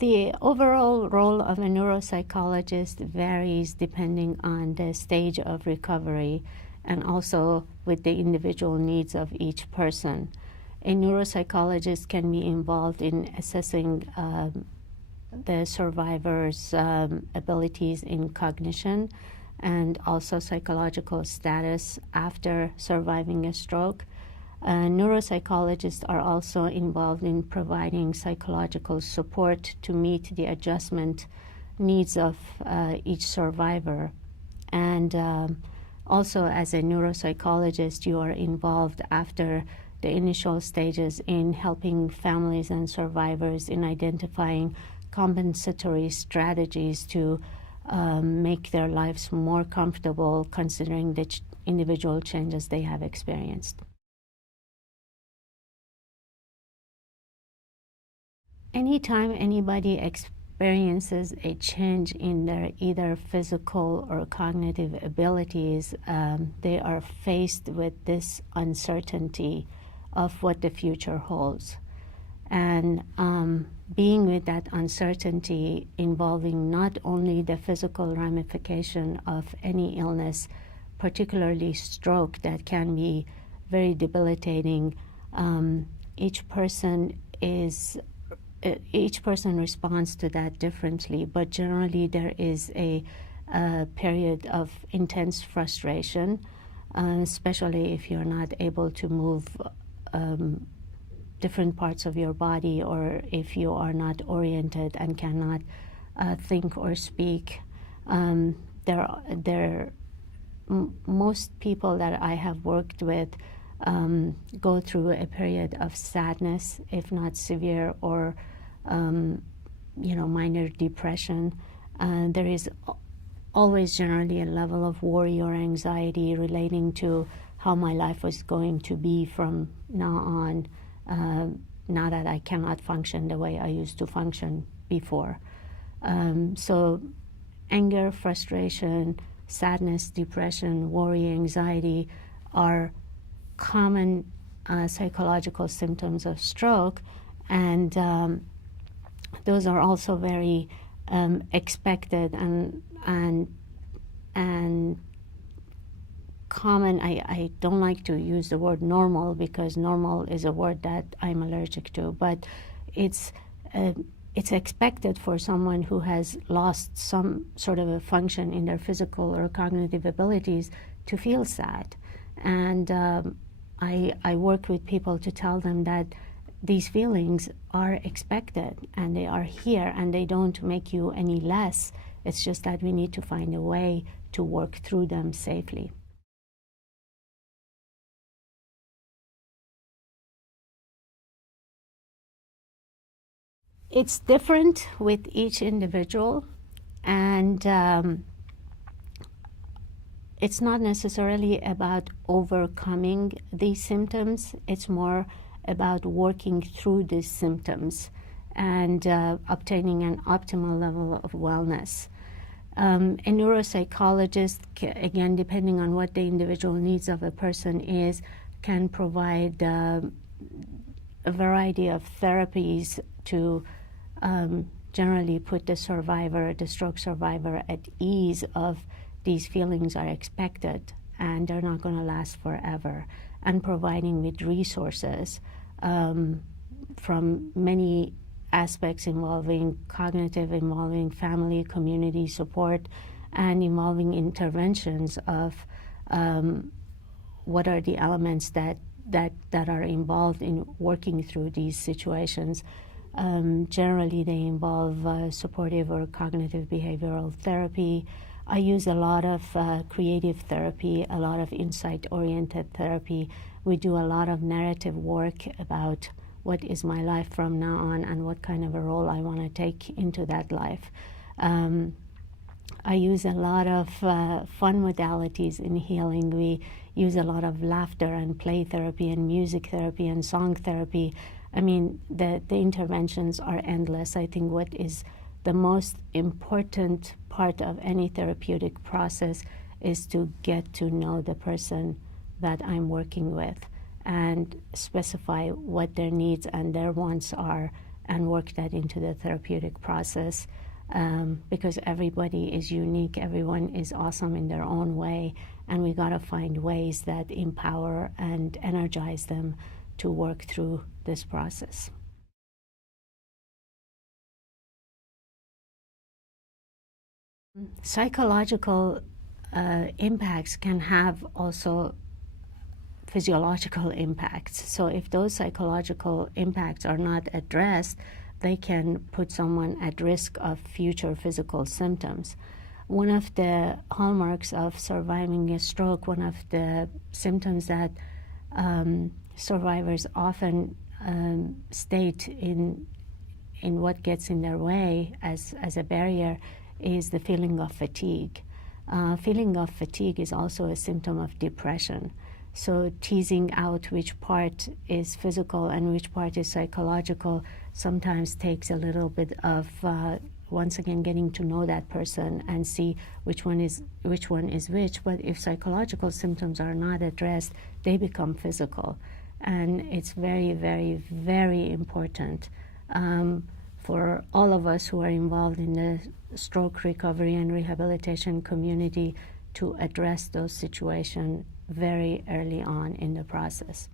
The overall role of a neuropsychologist varies depending on the stage of recovery and also with the individual needs of each person. A neuropsychologist can be involved in assessing the survivor's abilities in cognition and also psychological status after surviving a stroke. Neuropsychologists are also involved in providing psychological support to meet the adjustment needs of each survivor. And also, as a neuropsychologist, you are involved after the initial stages in helping families and survivors in identifying compensatory strategies to make their lives more comfortable considering the individual changes they have experienced. Anytime anybody experiences a change in their either physical or cognitive abilities, they are faced with this uncertainty of what the future holds. And being with that uncertainty involving not only the physical ramification of any illness, particularly stroke that can be very debilitating, each person responds to that differently, but generally there is a period of intense frustration, especially if you're not able to move different parts of your body, or if you are not oriented and cannot think or speak. Most people that I have worked with go through a period of sadness, if not severe or minor depression. There is always generally a level of worry or anxiety relating to how my life was going to be from now on, now that I cannot function the way I used to function before. So anger, frustration, sadness, depression, worry, anxiety are common psychological symptoms of stroke, and those are also very expected and common. I don't like to use the word normal because normal is a word that I'm allergic to, but it's expected for someone who has lost some sort of a function in their physical or cognitive abilities to feel sad. And I work with people to tell them that these feelings are expected and they are here and they don't make you any less. It's just that we need to find a way to work through them safely. It's different with each individual, and it's not necessarily about overcoming these symptoms. It's more about working through these symptoms and obtaining an optimal level of wellness. A neuropsychologist, again, depending on what the individual needs of a person is, can provide a variety of therapies to generally put the stroke survivor at ease of these feelings are expected and they're not going to last forever, and providing with resources from many aspects involving cognitive, involving family, community support, and involving interventions of what are the elements that are involved in working through these situations. Generally, they involve supportive or cognitive behavioral therapy. I use a lot of creative therapy, a lot of insight-oriented therapy. We do a lot of narrative work about what is my life from now on and what kind of a role I want to take into that life. I use a lot of fun modalities in healing. We use a lot of laughter and play therapy and music therapy and song therapy. I mean, the interventions are endless. I think what is the most important part of any therapeutic process is to get to know the person that I'm working with and specify what their needs and their wants are and work that into the therapeutic process, because everybody is unique, everyone is awesome in their own way, and we gotta find ways that empower and energize them to work through this process. Psychological impacts can have also physiological impacts. So if those psychological impacts are not addressed, they can put someone at risk of future physical symptoms. One of the hallmarks of surviving a stroke, one of the symptoms that survivors often state in what gets in their way as a barrier is the feeling of fatigue. Feeling of fatigue is also a symptom of depression. So teasing out which part is physical and which part is psychological sometimes takes a little bit of, once again, getting to know that person and see which one is which. But if psychological symptoms are not addressed, they become physical. And it's very, very, very important for all of us who are involved in the stroke recovery and rehabilitation community to address those situations very early on in the process.